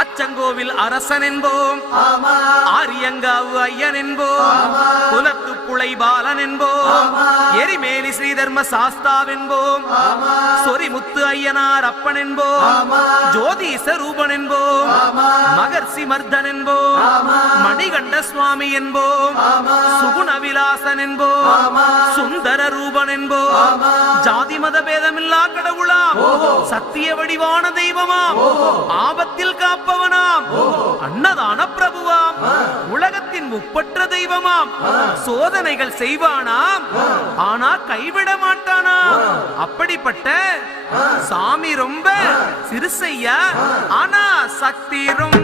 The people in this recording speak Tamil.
அச்சங்கோவில் அரசன் என்போம், ஆரியங்காவு ஐயன் என்போம், குலத்து புளை பாலன் என்போம், எரிமேலி ஸ்ரீதர்ம சாஸ்தாவென்போம், சொரிமுத்து ஐயனார் அப்பன் என்போம், ஜோதிச ரூபன் என்போம், மகர்ஷி மர்தன் என்போம், மணிகண்ட சுவாமி என்போம், சுகுணவிலாசன் என்போம், சுந்தர ரூபன் என்போம், ஜாதி மத பேதமில்லா கடவுளாம், சத்திய வடிவான தெய்வமாம், ஆபத்தில் காப்பவனாம், அன்னதான பிரபுவாம், உலகத்தின் முப்பற்ற தெய்வமாம், சோதனைகள் செய்வானாம் ஆனா கைவிட மாட்டானாம். அப்படிப்பட்ட சாமி ரொம்ப சிறுசையா ஆனா சக்தி ரொம்ப